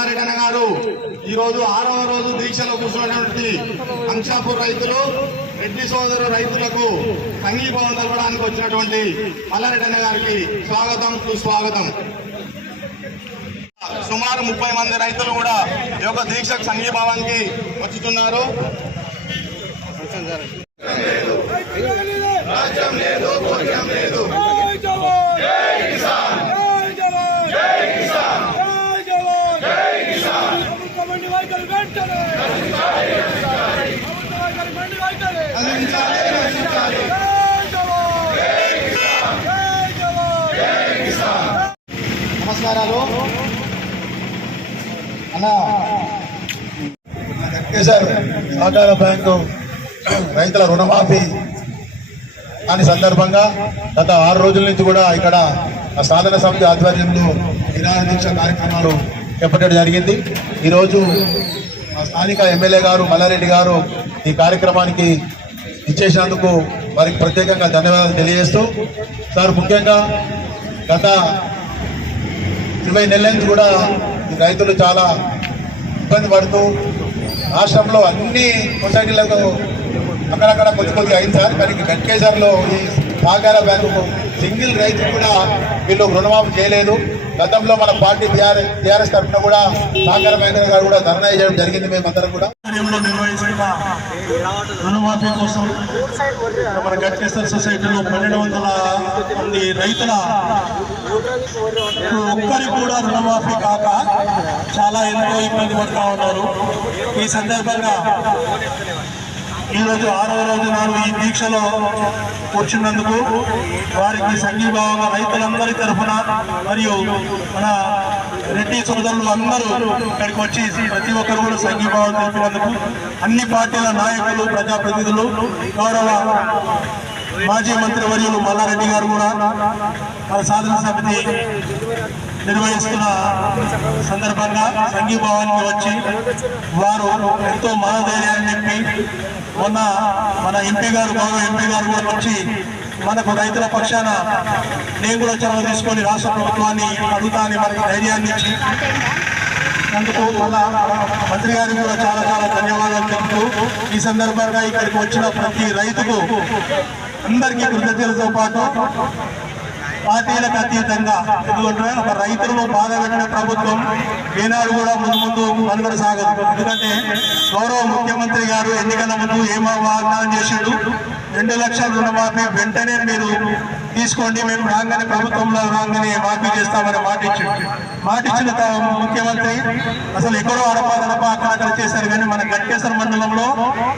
మల్లారెడ్డి గారు. ఈ రోజు ఆరవ రోజు దీక్షలో కూర్చున్నటువంటి అంశాపూర్ రైతులు రెడ్డి సోదరు రైతులకు సంఘీభావం తెలపడానికి వచ్చినటువంటి మల్లారెడ్డి గారికి స్వాగతం సుస్వాగతం. సుమారు ముప్పై మంది రైతులు కూడా ఈ యొక్క దీక్షకు సంఘీభావానికి వచ్చుతున్నారు. నమస్కారాలు. సార్ సహకార బ్యాంకు రైతుల రుణమాఫీ దాని సందర్భంగా గత ఆరు రోజుల నుంచి కూడా ఇక్కడ సాధన సమితి ఆధ్వర్యంలో నిరాహార దీక్ష కార్యక్రమాలు చేపట్టడం జరిగింది. ఈరోజు మా స్థానిక ఎమ్మెల్యే గారు మల్లారెడ్డి గారు ఈ కార్యక్రమానికి ఇచ్చేసినందుకు వారికి ప్రత్యేకంగా ధన్యవాదాలు తెలియజేస్తూ సార్ ముఖ్యంగా గత ఇరవై నెలల నుంచి కూడా రైతులు చాలా ఇబ్బంది పడుతూ రాష్ట్రంలో అన్ని సొసైటీలకు అక్కడక్కడ కొద్ది కొద్దిగా అయింది సార్ కానీ గట్కేసర్లో ఈ సహకార బ్యాంకు సింగిల్ రైతు కూడా వీళ్ళు రుణమాఫీ చేయలేదు. గతంలో మన పార్టీ టీఆర్ఎస్ టీఆర్ఎస్ తరఫున కూడా సహకార బ్యాంకు గారు కూడా ధర్నా చేయడం జరిగింది మేమందరం కూడా. రుణమాఫీ కోసం మన గట్కేశ్వర సొసైటీలో పన్నెండు వందల మంది రైతుల ఒక్కరి కూడా రుణమాఫీ కాక చాలా ఎంతో ఇబ్బంది పడుతూ ఉన్నారు. ఈ సందర్భంగా ఈరోజు ఆరో రోజు నాడు ఈ దీక్షలో కూర్చున్నందుకు వారికి సంఘీభావంగా రైతులందరి తరఫున మరియు మన రెడ్డి సోదరులు అందరూ ఇక్కడికి వచ్చి ప్రతి ఒక్కరు కూడా సంఘీభావం తెలిపినందుకు అన్ని పార్టీల నాయకులు ప్రజాప్రతినిధులు గౌరవ మాజీ మంత్రి వర్యులు మల్లారెడ్డి గారు కూడా మన సాధన సమితి నిర్వహిస్తున్న సందర్భంగా సంఘీభావానికి వచ్చి వారు ఎంతో మనోధైర్యాన్ని చెప్పి మొన్న మన ఎంపీ గారు గౌరవ ఎంపీ గారు కూడా వచ్చి మనకు రైతుల పక్షాన నేను కూడా చొరవ తీసుకొని రాష్ట్ర ప్రభుత్వాన్ని అడుగుతాను మనకి ధైర్యాన్ని ఇచ్చి అందుకు మళ్ళా మంత్రి గారికి కూడా చాలా చాలా ధన్యవాదాలు చెబుతూ ఈ సందర్భంగా ఇక్కడికి వచ్చిన ప్రతి రైతుకు అందరికీ కృతజ్ఞతలతో పాటు పార్టీలకు అతీతంగా. ఎందుకంటే ఒక రైతులను బాధ పెట్టిన ప్రభుత్వం ఏనాడు కూడా ముందు ముందు మనుగడ సాగదు. ఎందుకంటే గౌరవ ముఖ్యమంత్రి గారు ఎన్నికల ముందు ఏమో వాగ్దానం చేసిండు. రెండు లక్షల రుణమాఫీ వెంటనే మీరు తీసుకోండి మేము రాగానే ప్రభుత్వంలో రాగానే మాఫీ చేస్తామని మాట ఇచ్చిండు. మాట ఇచ్చిన ముఖ్యమంత్రి అసలు ఎక్కడో అడపా అడప అక్కడ చేశారు కానీ మన గట్కేశ్వర మండలంలో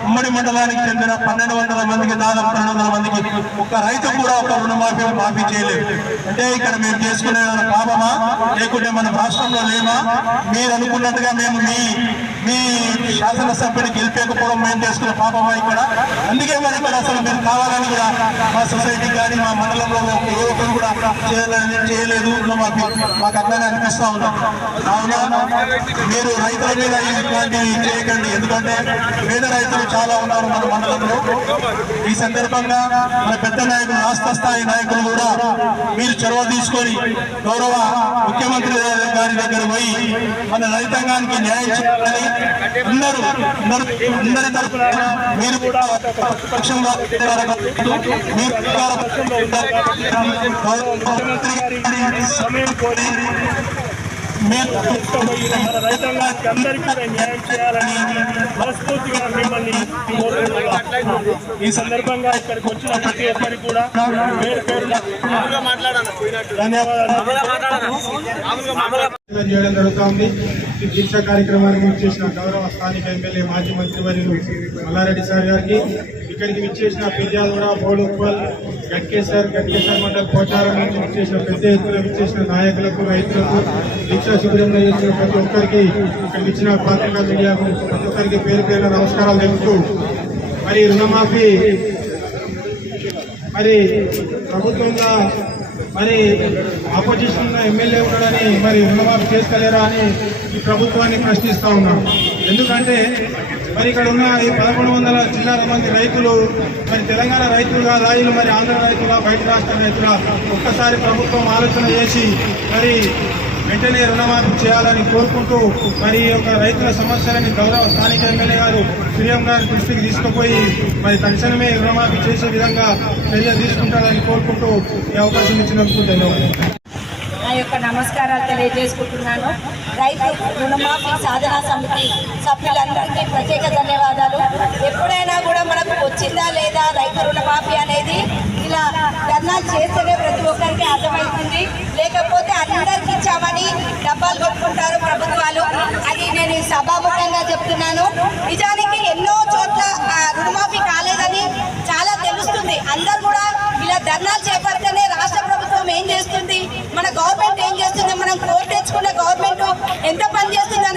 ఉమ్మడి మండలానికి చెందిన పన్నెండు వందల మందికి దాదాపు పన్నెండు వందల మందికి ఒక్క రైతు కూడా ఒక రుణమాఫీ మాఫీ చేయలేదు. అంటే ఇక్కడ మేము చేసుకునే పాపమా? లేకుంటే మన రాష్ట్రంలో లేమా? మీరు అనుకున్నట్టుగా మేము మీ మీ శాసనసభ్యుని గెలిపేకపోవడం మేము చేసుకునే పాపమా ఇక్కడ? అందుకే మరి ఇక్కడ అసలు మీరు కావాలని కూడా మా సొసైటీ కానీ మా మండలం మండలంలో ఏ ఒక్కరు కూడా చేయలేదు. చేయలేదు మాకు మాకు అట్లానే అనిపిస్తా ఉన్నాం కావున మీరు రైతుల మీద ఇట్లాంటివి చేయకండి. ఎందుకంటే పేద రైతులు చాలా ఉన్నారు మన మండలంలో. ఈ సందర్భంగా మన పెద్ద నాయకులు రాష్ట్ర స్థాయి నాయకులు కూడా మీరు చొరవ తీసుకొని గౌరవ ముఖ్యమంత్రి గారి దగ్గర పోయి మన రైతాంగానికి న్యాయం చేయాలని అందరూ అందరూ అందరి తరఫున మీరు కూడా పక్షంగా మీరు ముఖ్యమంత్రి గారి సమయం కోరి మన రైతాంగానికి అందరికీ కూడా న్యాయం చేయాలని మనస్ఫూర్తిగా మిమ్మల్ని ఈ సందర్భంగా ఇక్కడికి వచ్చిన ప్రతి ఒక్కరికి కూడా పేరు చేయడం జరుగుతోంది. ఈ దీక్ష కార్యక్రమానికి విచ్చేసిన గౌరవ స్థానిక ఎమ్మెల్యే మాజీ మంత్రివర్యులు మల్లారెడ్డి సార్ గారికి ఇక్కడికి విచ్చేసిన పిర్యాదుర బోడుప్పల్ గట్కేసర్ గట్కేసర్ మండల పోచారం నుంచి విచ్చేసిన పెద్ద ఎత్తున విచ్చేసిన నాయకులకు రైతులకు దీక్షా శిబిరంలో చేసిన ప్రతి ఒక్కరికి ఇక్కడ ఇచ్చిన పత్రికా మీడియాకు ప్రతి ఒక్కరికి పేరు పేరున నమస్కారాలు తెలుపుతూ మరి రుణమాఫీ మరి ప్రభుత్వంగా మరి ఆపోజిషన్ ఉన్న ఎమ్మెల్యే ఉన్నాడని మరి రుణమాఫీ చేసుకోలేరా అని ఈ ప్రభుత్వాన్ని ప్రశ్నిస్తా ఉన్నాం. ఎందుకంటే మరి ఇక్కడ ఉన్న ఈ పదకొండు వందల జిల్లాల మంది రైతులు మరి తెలంగాణ రైతులుగా రాయలు మరి ఆంధ్ర రైతులా బయట రాష్ట్ర రైతులా ఒక్కసారి ప్రభుత్వం ఆలోచన చేసి మరి వెంటనే రుణమాఫీ చేయాలని కోరుకుంటూ మరి ఈ యొక్క రైతుల సమస్యలని గౌరవ స్థానిక ఎమ్మెల్యే గారు శ్రీరామ్ గారి దృష్టికి తీసుకుపోయి మరి తక్షణమే రుణమాఫీ చేసే విధంగా చర్య తీసుకుంటారని కోరుకుంటూ ఈ అవకాశం ఇచ్చినందుకు ధన్యవాదాలు. యొక్క నమస్కారాలు తెలియజేసుకుంటున్నాను. రైతు రుణమాఫీ సాధనా సమితి సభ్యులందరికీ ప్రత్యేక ధన్యవాదాలు. ఎప్పుడైనా కూడా మనకు వచ్చిందా లేదా రైతు రుణమాఫీ అనేది ఇలా ధర్నాలు చేస్తేనే ప్రతి ఒక్కరికి అర్థమవుతుంది. లేకపోతే అందరికి ఇచ్చామని డబ్బాలు కొట్టుకుంటారు ప్రభుత్వాలు. అది నేను సభాముఖంగా చెప్తున్నాను. నిజానికి ఎన్నో చోట్ల ఆ, రుణమాఫీ కాలేదని చాలా తెలుస్తుంది అందరు కూడా ఇలా ధర్నాలు చేపడితేనే రాష్ట్ర ప్రభుత్వం ఏం చేస్తుంది మన గవర్నమెంట్ ఏం చేస్తుంది మనం కోర్టు తెచ్చుకున్న గవర్నమెంట్ ఎంత పని చేస్తుంది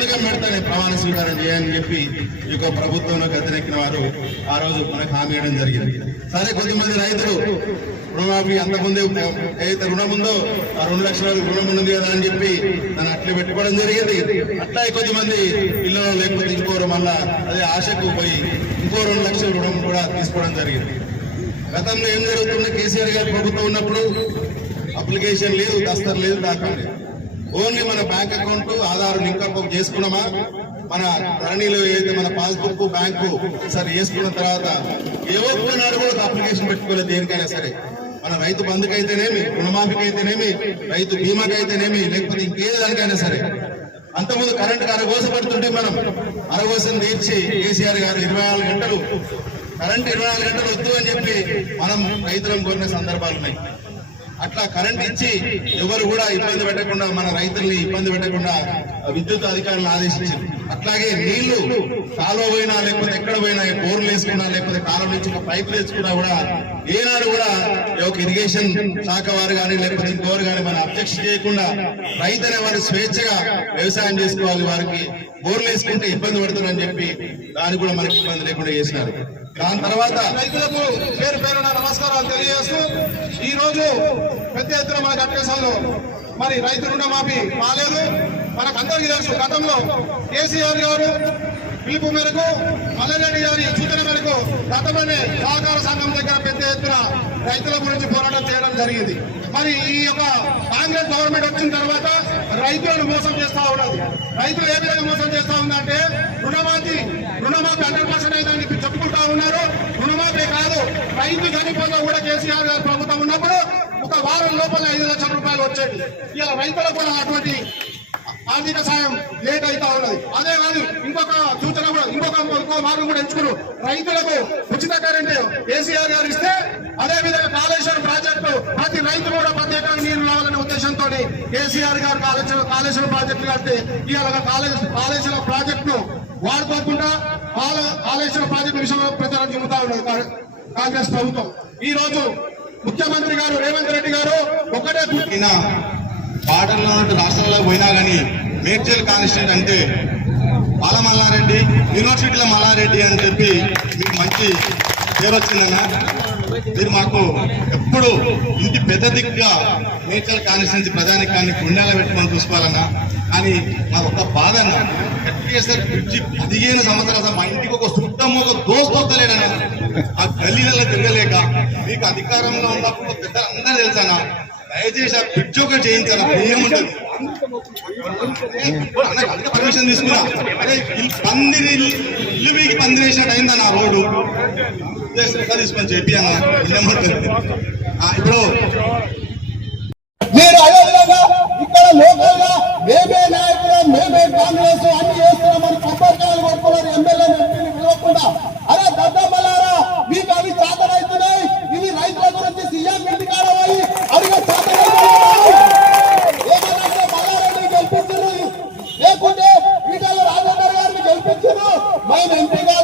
సంతకం పెడతానే ప్రమాణ స్వీకారం చేయాలని చెప్పి ఈ యొక్క ప్రభుత్వంలో గతనెక్కిన వారు ఆ రోజు మనకు హామీ ఇవ్వడం జరిగింది. సరే కొద్దిమంది రైతులు రుణమాఫీ అంతకుముందే ఏదైతే రుణం ఉందో ఆ రెండు లక్షల రుణం ఉంది కదా అని చెప్పి తను అట్లే పెట్టుకోవడం జరిగింది. అట్లా కొద్దిమంది ఇల్లు లేకపోతే ఇంకోరు మళ్ళా అదే ఆశకు పోయి ఇంకో రెండు లక్షల రుణం కూడా తీసుకోవడం జరిగింది. గతంలో ఏం జరుగుతుంది కేసీఆర్ గారి ప్రభుత్వం ఉన్నప్పుడు అప్లికేషన్ లేదు దస్తర్ లేదు దాకా లేదు. ఓన్లీ మన bank account Aadhaar link up చేసుకున్నామా? మన ధరణిలో ఏదైతే మన పాస్బుక్ బ్యాంకు సరే వేసుకున్న తర్వాత ఏ ఒక్కనాడు కూడా అప్లికేషన్ పెట్టుకోలేదు దేనికైనా సరే. మన రైతు బంధుకి అయితేనేమి రుణమాఫీకి అయితేనేమి రైతు బీమాకి అయితేనేమి లేకపోతే ఇంకేది దానికైనా సరే. అంతకుముందు కరెంట్ అరగోసపడుతుంటే మనం అరగోసం తీర్చి కేసీఆర్ గారు ఇరవై నాలుగు గంటలు కరెంట్ ఇరవై నాలుగు గంటలు వద్దు అని చెప్పి మనం రైతులను కోరిన సందర్భాలు ఉన్నాయి అట్లా కరెంట్ ఇచ్చి ఎవరు కూడా ఇబ్బంది పెట్టకుండా మన రైతుల్ని ఇబ్బంది పెట్టకుండా విద్యుత్ అధికారులను ఆదేశించారు అట్లాగే నీళ్ళు కాలువ పోయినా లేకపోతే ఎక్కడ పోయినా బోర్లు వేసుకున్నా లేకపోతే కాలువ నుంచి ఒక పైపులు వేసుకున్నా కూడా ఏనాడు కూడా ఒక యొక్క ఇరిగేషన్ శాఖ వారు కానీ లేకపోతే ఇంకోరు కానీ మన అబ్జెక్షన్ చేయకుండా రైతు అనే స్వేచ్ఛగా వ్యవసాయం చేసుకోవాలి వారికి బోర్లు వేసుకుంటే ఇబ్బంది పడుతుందని చెప్పి దానికి కూడా మనకి ఇబ్బంది లేకుండా చేసినారు. దాని తర్వాత రైతులకు పేరు పేరున నమస్కారాలు తెలియజేస్తూ ఈ రోజు పెద్ద ఎత్తున మన గట్టేశాల్లో మరి రైతు రుణమాఫీ కాలేదు. మనకందరికీ తెలుసు గతంలో కేసీఆర్ గారు పిలుపు మేరకు మల్లెరెడ్డి గారి సూచన మేరకు గతంలోనే సహకార సంఘం దగ్గర పెద్ద ఎత్తున రైతుల గురించి పోరాటం చేయడం జరిగింది. మరి ఈ యొక్క కాంగ్రెస్ గవర్నమెంట్ వచ్చిన తర్వాత రైతులను మోసం చేస్తా ఉన్నది. రైతులు ఏ విధంగా మోసం చేస్తా ఉందంటే రుణమాఫీ రుణమాఫీ హండ్రెడ్ పర్సెంట్ అయిందని చెప్పుకుంటా ఉన్నారు. రైతు చనిపోతా కూడా కేసీఆర్ గారు ప్రభుత్వం ఉన్నప్పుడు ఒక వారం లోపల ఐదు లక్షల రూపాయలు వచ్చేది ఇలా రైతులకు కూడా అటువంటి ఆర్థిక సాయం లేట్ అవుతా ఉన్నది. అదే కాదు ఇంకొక సూచన కూడా ఇంకొక ఇంకో మార్గం కూడా ఎంచుకున్నారు. రైతులకు ఉచిత కరెంట్ కేసీఆర్ గారు ఇస్తే అదే విధంగా కాళేశ్వరం ప్రాజెక్టు ప్రతి రైతు కూడా ప్రత్యేకంగా నీరు రావాలనే ఉద్దేశంతో కేసీఆర్ గారు కాళేశ్వరం కాళేశ్వరం ప్రాజెక్టు కడితే ఇవాళ కాళేశ్వరం కాళేశ్వరం ప్రాజెక్టును వాడుకోకుండా కాళేశ్వరం ప్రాజెక్టు విషయంలో ప్రచారం చెబుతా ఉన్నది. కాంగ్రెస్ ప్రభుత్వం. ఈ రోజు ముఖ్యమంత్రి గారు రేవంత్ రెడ్డి గారు ఒకటే ఈయన పాటల్లో రాష్ట్రంలో పోయినా కానీ మేడ్చల్ కాన్స్టిట్యూట్ అంటే బాల మల్లారెడ్డి యూనివర్సిటీల మల్లారెడ్డి అని చెప్పి మీకు మంచి పేరు వచ్చిందన్న. మీరు మాకు ఎప్పుడు ఇంటి పెద్ద దిగ్గా మేడ్చల్ కాన్స్టిట్యూన్సీ కానీ గుండెలో పెట్టుకొని చూసుకోవాలన్నా కానీ మాకు ఒక బాధ అన్న. ఎట్లా బ్రిడ్జి పదిహేను సంవత్సరాలు మా ఇంటికి ఒక చుట్టం ఒక దోస్తు వస్తలేడని ఆ గల్లీలలో తిరగలేక మీకు అధికారంలో ఉన్నప్పుడు పెద్దలందరూ తెలుసన్నా దయచేసి ఆ బ్రిడ్జ్ ఒకటి చేయించాలి? ఏముంటుంది? పర్మిషన్ తీసుకున్నా. అరే పందిరి ఇల్లు మీకు పందిరి వేసినట్టు అయిందన్న ఆ రోడ్డు. తీసుకొని చెప్పి అన్న. ఏమవుతుంది? ఆ, ఇప్పుడు మీరు అదేవిధంగా ఇక్కడ లోకల్గా మేమే నాయకులు మేమే కాంగ్రెస్ అన్ని చేస్తున్నామని కొబ్బరికాయలు కొట్టుకున్నారు ఎమ్మెల్యే ఎంపీని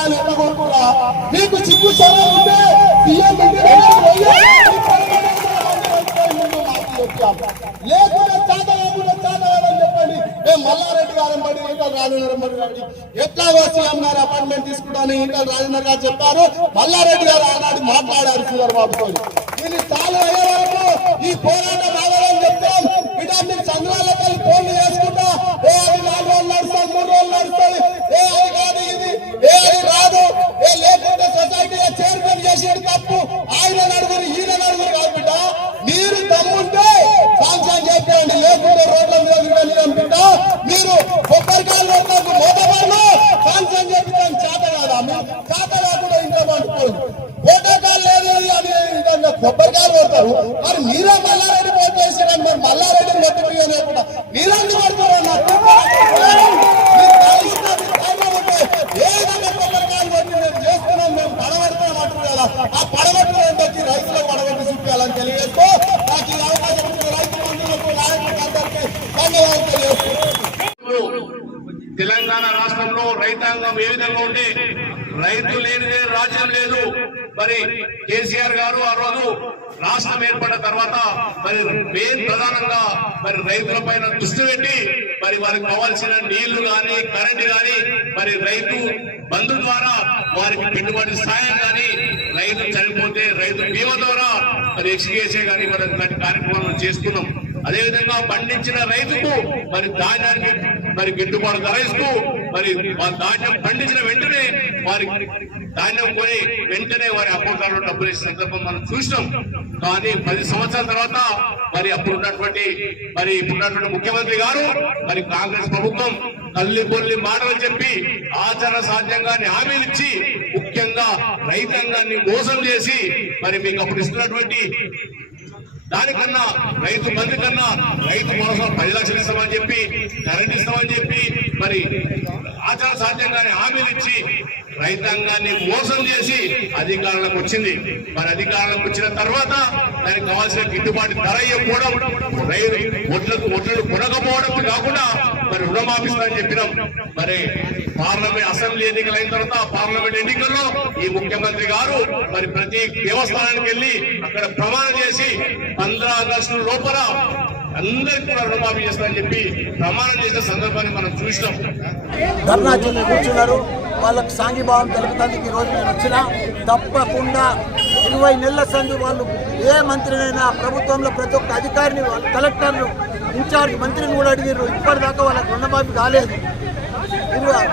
అని ఎట్లా కొనుక్కురా మీకు సరే ఉంటే లేకుండా లేకుండా చెప్పండి. మేము మల్లారెడ్డి గారు రాజేంద్ర ఎట్లా వచ్చి అన్నారు అపాయింట్మెంట్ తీసుకుంటాను ఈటల రాజేంద్ర గారు చెప్పారు. మల్లారెడ్డి గారు ఆనాడు మాట్లాడారు చంద్రబాబుతో దీన్ని చాలు ఈ పోరాటం చేసేది తప్పు. ఆయన నడుగురు ఈయన నడుగురు కాదు బిడ్డ. మీరు తమ్ముంటే సాంక్షన్ చెప్పండి లేకుంటే రోడ్ల మీద తిరగలేం బిడ్డ. మీరు కొబ్బరికాయలు కొట్టినప్పుడు మోతబార్లు సాంక్షన్ చెప్పడం చేత కాదా? మీరు చేత కాకుండా ఇంట్లో పండుకోండి. ఓటకాలు లేదు అనే విధంగా కొబ్బరికాయలు కొడతారు మరి మీరే మల్లారెడ్డి ఓటు వేసారని మరి మల్లారెడ్డి ఓటు లేకుండా మీరందరూ పడుతున్నారు అన్నట్టు మీరు తాగిస్తే మీరు ధైర్యం ఉంటే ఏ విధంగా కొబ్బరికాయలు కొట్టి మేము చేస్తున్నాం మేము పడబెడుతున్నాం అంటారు కదా ఆ పడబెట్టడం వచ్చి రైతులకు పడబెట్టి చూపించాలని తెలియజేస్తూ నాకు ఈ అవకాశం ఇచ్చిన రైతు బంధువులకు నాయకులకు అందరికీ ధన్యవాదాలు తెలియజేస్తున్నాను తెలంగాణ రాష్ట్రంలో రైతాంగం ఏ విధంగా ఉంటే రైతు లేనిదే రాజ్యం లేదు మరి కేసీఆర్ గారు ఆ రోజు రాష్ట్రం ఏర్పడిన తర్వాత మరి మెయిన్ ప్రధానంగా మరి రైతుల పైన దృష్టి పెట్టి మరి వారికి కావాల్సిన నీళ్ళు గాని కరెంట్ గాని మరి రైతు బంధు ద్వారా వారికి పెట్టుబడి సాయం గాని రైతు చనిపోతే రైతు బీమా ద్వారా మరి ఎక్స్కేసే గాని మనం కార్యక్రమాలు చేసుకున్నాం అదే అదేవిధంగా పండించిన రైతుకు మరి ధాన్యానికి మరి గిట్టుబాటు ధర ఇస్తూ మరి వారి ధాన్యం పండించిన వెంటనే వారి ధాన్యం కొని వెంటనే వారి అకౌంట్లలో డబ్బులు ఇచ్చిన సందర్భం మనం చూసినాం. కానీ పది సంవత్సరాల తర్వాత మరి అప్పుడు ఉన్నటువంటి మరి ఇప్పుడున్నటువంటి ముఖ్యమంత్రి గారు మరి కాంగ్రెస్ ప్రభుత్వం తల్లి పొల్లి మాటలు చెప్పి ఆచరణ సాధ్యంగానే హామీలు ఇచ్చి ముఖ్యంగా రైతాంగాన్ని మోసం చేసి మరి మీకు అప్పుడు ఇస్తున్నటువంటి దానికన్నా రైతు మంది కన్నా రైతు భరోసా పది లక్షలు ఇస్తామని చెప్పి కరెంట్ ఇస్తామని చెప్పి మరి ఆచార సాధ్యంగానే హామీలు ఇచ్చి రైతాంగాన్ని మోసం చేసి అధికారంలోకి వచ్చింది. మరి అధికారంలోకి వచ్చిన తర్వాత దానికి కావాల్సిన గిట్టుబాటు ధర ఇవ్వకపోవడం రైతు ఒడ్లకు ఒడ్లు కొనకపోవడం కాకుండా మరి రుణమాపిస్తామని చెప్పినాం. మరి పార్లమెంట్ అసెంబ్లీ ఎన్నికలు అయిన తర్వాత పార్లమెంట్ ఎన్నికల్లో ఈ ముఖ్యమంత్రి గారు మరి ప్రతి దేవస్థానానికి వెళ్ళి అక్కడ ప్రమాణం చేసి పంద్రా ఆగస్టు లోపల అందరికి కూడా రుణమాఫీ చేస్తామని చెప్పి ప్రమాణం చేసిన సందర్భాన్ని మనం చూసినాం. ధర్నా కూర్చున్నారు. వాళ్ళకు సాంఘీభావం తెలుపుతానికి ఈరోజు రోజు నేను వచ్చిన తప్పకుండా ఇరవై నెలల సంధి వాళ్ళు ఏ మంత్రినైనా ప్రభుత్వంలో ప్రతి ఒక్క అధికారిని వాళ్ళు కలెక్టర్ను ఇన్ఛార్జ్ మంత్రిని కూడా అడిగారు ఇప్పటిదాకా వాళ్ళకి రుణమాఫీ కాలేదు.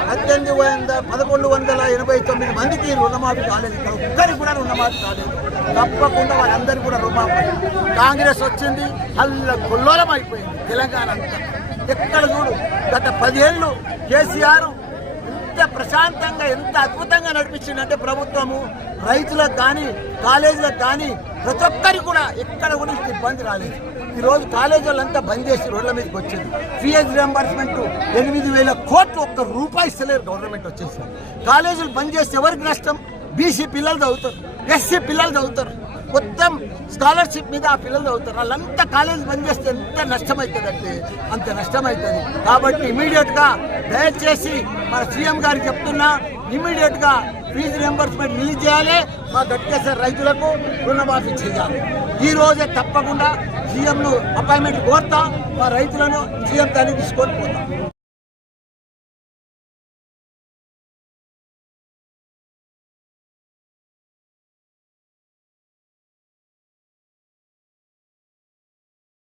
పద్దెనిమిది వంద పదకొండు వందల ఎనభై తొమ్మిది మందికి రుణమాఫీ కాలేదు. ఇక్కడ ఒక్కరికి కూడా రుణమాఫీ కాలేదు. తప్పకుండా వాళ్ళందరూ కూడా రుణమాఫీ కాంగ్రెస్ వచ్చింది హల్ల గుల్లోలం అయిపోయింది తెలంగాణ అంతా. ఎక్కడ చూడు గత పదేళ్ళు కేసీఆర్ ఎంత ప్రశాంతంగా ఎంత అద్భుతంగా నడిపించిందంటే ప్రభుత్వము రైతులకు కానీ కాలేజీలకు కానీ ప్రతి ఒక్కరికి కూడా ఎక్కడ కూడా ఇబ్బంది రాలేదు. ఈరోజు కాలేజీ వాళ్ళంతా బంద్ చేసి రోడ్ల మీదకి వచ్చింది ఫీఎస్ రియంబర్స్మెంట్ ఎనిమిది వేల కోట్లు ఒక్క రూపాయి ఇస్తలేరు గవర్నమెంట్ వచ్చేసి కాలేజీలు బంద్ చేస్తే ఎవరికి నష్టం? బీసీ పిల్లలు చదువుతారు ఎస్సీ పిల్లలు చదువుతారు. మొత్తం స్కాలర్షిప్ మీద ఆ పిల్లలు చదువుతారు. వాళ్ళంతా కాలేజ్ బంద్ చేస్తే ఎంత నష్టం అవుతుంది అంటే అంత నష్టమవుతుంది కాబట్టి ఇమీడియట్గా దయచేసి మన సీఎం గారికి చెప్తున్నా ఇమీడియట్గా ఫీజు రియంబర్స్మెంట్ రిలీజ్ చేయాలి. మా గట్కేసర్ రైతులకు రుణమాఫీ చేయాలి. ఈ రోజే తప్పకుండా సీఎంను అపాయింట్మెంట్ కోరుతా మా రైతులను సీఎం దాన్ని తీసుకొని పోతాం.